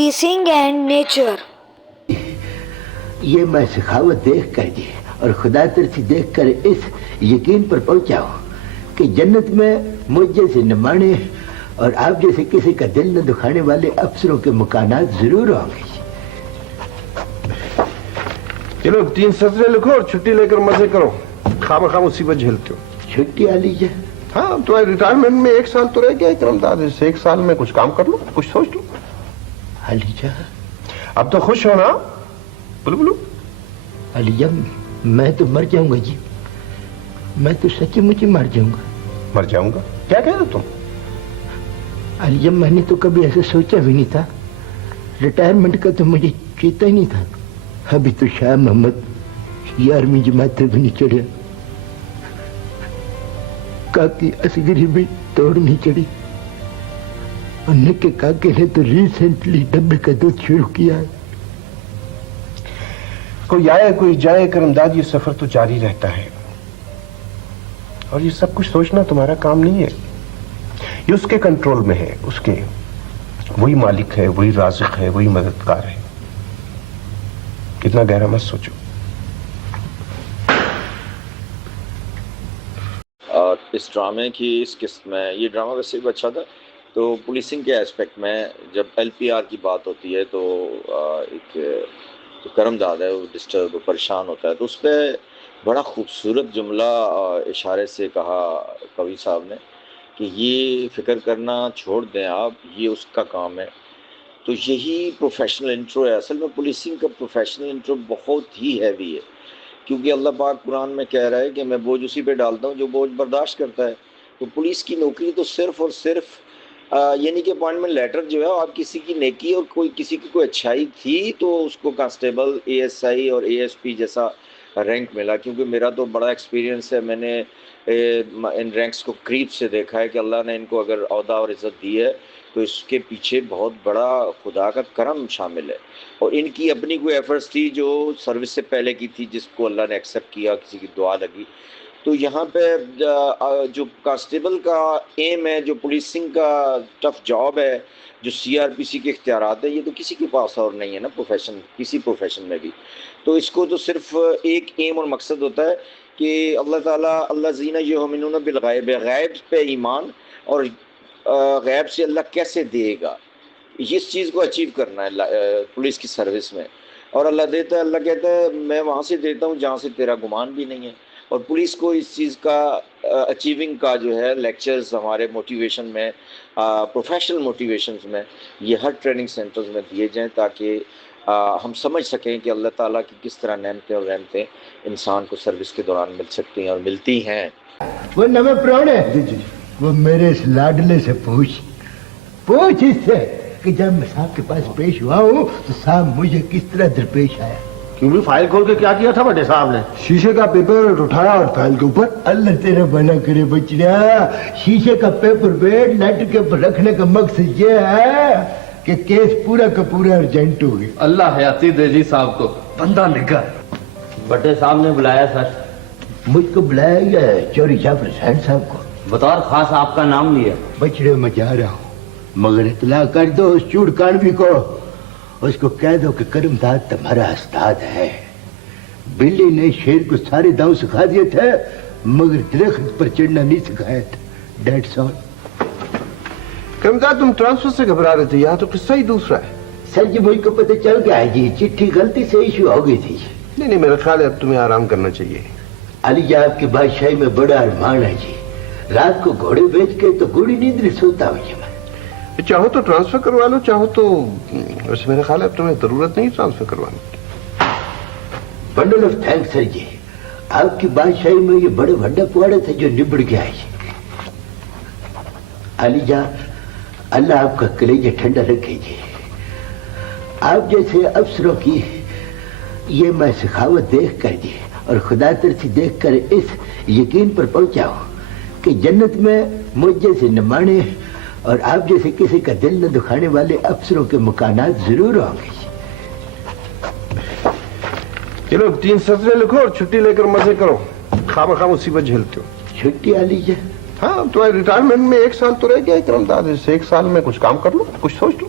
policing and nature. یہ میں سخاوت دیکھ کر جی اور خدا ترسی دیکھ کر اس یقین پر پہنچا ہوں کہ جنت میں مجھ جیسے نمانے اور آپ جیسے کسی کا دل نہ دکھانے والے افسروں کے مکانات ضرور ہوں گے. چلو 3 سطریں لکھو اور چھٹی لے کر مزے کرو. خام خام مصیبت جھیلتے ہو. چھٹی علی جان؟ ہاں تمہارے ریٹائرمنٹ میں 1 سال تو رہ گیا کرم داد. اس 1 سال میں کچھ کام کر لو, کچھ سوچ لو. علی جان اب تو خوش ہو نا؟ بولو بولو. علی جان میں تو مر جاؤں گا جی, میں تو سچی مچی مر جاؤں گا. مر جاؤں گا کیا کہہ رہے تم؟ علی جان میں نے تو کبھی ایسا سوچا بھی نہیں تھا. ریٹائرمنٹ کا تو مجھے چیتا ہی نہیں تھا. ابھی تو شاہ محمد 11ویں جماعت تک بھی نہیں چڑھا, کاکی اصغری بھی توڑ نہیں چڑھی, اور نکے کاکے نے تو ریسنٹلی ڈبے کا دودھ شروع کیا ہے. کوئی آئے کوئی جائے کرم داد, یہ سفر تو جاری رہتا ہے. اور یہ سب کچھ سوچنا تمہارا کام نہیں ہے, یہ اس کے کنٹرول میں ہے. اس کے وہی مالک ہے, وہی رازق ہے, وہی مددگار ہے. کتنا گہرا مت سوچو. اور اس ڈرامے کی اس قسط میں, یہ ڈرامہ ویسے بھی اچھا تھا. تو پولیسنگ کے اسپیکٹ میں جب LPR کی بات ہوتی ہے تو ایک جو کرم داد ہے وہ ڈسٹرب پریشان ہوتا ہے, تو اس پہ بڑا خوبصورت جملہ اشارے سے کہا کوی صاحب نے کہ یہ فکر کرنا چھوڑ دیں آپ, یہ اس کا کام ہے. تو یہی پروفیشنل انٹرو ہے. اصل میں پولیسنگ کا پروفیشنل انٹرو بہت ہی ہیوی ہے, کیونکہ اللہ پاک قرآن میں کہہ رہا ہے کہ میں بوجھ اسی پہ ڈالتا ہوں جو بوجھ برداشت کرتا ہے. تو پولیس کی نوکری تو صرف اور صرف یعنی کہ اپوائنٹمنٹ لیٹر جو ہے, آپ کسی کی نیکی اور کوئی کسی کی کوئی اچھائی تھی تو اس کو کانسٹیبل, ASI اور ASP جیسا رینک ملا. کیونکہ میرا تو بڑا ایکسپیرینس ہے, میں نے ان رینکس کو قریب سے دیکھا ہے کہ اللہ نے ان کو اگر عہدہ اور عزت دی ہے تو اس کے پیچھے بہت بڑا خدا کا کرم شامل ہے. اور ان کی اپنی کوئی ایفرٹس تھی جو سروس سے پہلے کی تھی, جس کو اللہ نے ایکسیپٹ کیا, کسی کی دعا لگی. تو یہاں پہ جو کانسٹیبل کا ایم ہے, جو پولیسنگ کا ٹف جاب ہے, جو CRPC کے اختیارات ہیں, یہ تو کسی کے پاس اور نہیں ہے نا پروفیشن, کسی پروفیشن میں بھی. تو اس کو تو صرف ایک ایم اور مقصد ہوتا ہے کہ اللہ تعالیٰ الذین یؤمنون بالغیب, غیب پہ ایمان, اور غیب سے اللہ کیسے دے گا, اس چیز کو اچیو کرنا ہے پولیس کی سروس میں. اور اللہ دیتا ہے, اللہ کہتا ہے میں وہاں سے دیتا ہوں جہاں سے تیرا گمان بھی نہیں ہے. اور پولیس کو اس چیز کا اچیونگ کا جو ہے لیکچرز ہمارے موٹیویشن میں, پروفیشنل موٹیویشنز میں, یہ ہر ٹریننگ سینٹرز میں دیے جائیں تاکہ ہم سمجھ سکیں کہ اللہ تعالیٰ کی کس طرح نعمتیں اور رحمتیں انسان کو سروس کے دوران مل سکتی ہیں اور ملتی ہیں. وہ نویں پراؤنے جی وہ میرے اس لاڈلے سے پوچھ اس سے کہ جب میں صاحب کے پاس پیش ہوا ہوں تو صاحب مجھے کس طرح درپیش آیا. کیوں بھی فائل کھول کے کیا کیا تھا بڑے صاحب نے؟ شیشے کا پیپر اٹھایا اور فائل کے اوپر. اللہ تیرا بنا کرے بچڑا, شیشے کا پیپر ویٹ لیٹر کے اوپر رکھنے کا مقصد یہ ہے کہ کیس پورا کا پورا ارجنٹ ہو گیا. اللہ حیاتی دے جی صاحب کو, بندہ نگا. بٹے صاحب نے بلایا سر. مجھ کو بلایا یا چوری جعفر حسین صاحب کو؟ بطور خاص آپ کا نام لیا. بچڑے میں جا رہا ہوں, مگر اطلاع کر دو اس چوڑ کانوی کو, اس کو کہہ دو کہ کرم داد تمہارا استاد ہے. بلی نے شیر کو سارے داؤں سکھا دیے تھے مگر درخت پر چڑھنا نہیں سکھایا تھا. That's all. کرم داد تم ٹرانسفر سے گھبرا رہے تھے, یہاں تو قصہ ہی دوسرا ہے. سر جی مجھ کو پتہ چل گیا ہے جی, چٹھی غلطی سے ایشو ہو گئی تھی. نہیں میرا خیال ہے اب تمہیں آرام کرنا چاہیے. علی جی آپ کی بادشاہی میں بڑا ارمان ہے جی, رات کو گھوڑے بیچ کے تو گوڑی نیند میں سوتا ہوں جی میں. چاہو تو ٹرانسفر کروا لو, چاہو تو ویسے میرا خیال ہے اب تمہیں ضرورت نہیں ٹرانسفر کروانے کی. بنڈل آف تھینکس سر جی, آپ کی بادشاہی میں یہ بڑے بڑا پواڑا تھا جو نبڑ گیا ہے جی. علی جان اللہ آپ کا کلیجہ ٹھنڈا رکھے جی. آپ جیسے افسروں کی یہ میں سخاوت دیکھ کر جی اور خدا ترسی دیکھ کر اس یقین پر پہنچا ہوں کہ جنت میں مجھ جیسے نمانے اور آپ جیسے کسی کا دل نہ دکھانے والے افسروں کے مکانات ضرور ہوں گے. چلو 3 سطریں لکھو اور چھٹی لے کر مزے کرو. خام خام مصیبت جھیلتے ہو. چھٹی علی جان؟ ہاں تمہارے ریٹائرمنٹ میں 1 سال تو رہ گیا کرم داد. اس 1 سال میں کچھ کام کر لو, کچھ سوچ لو.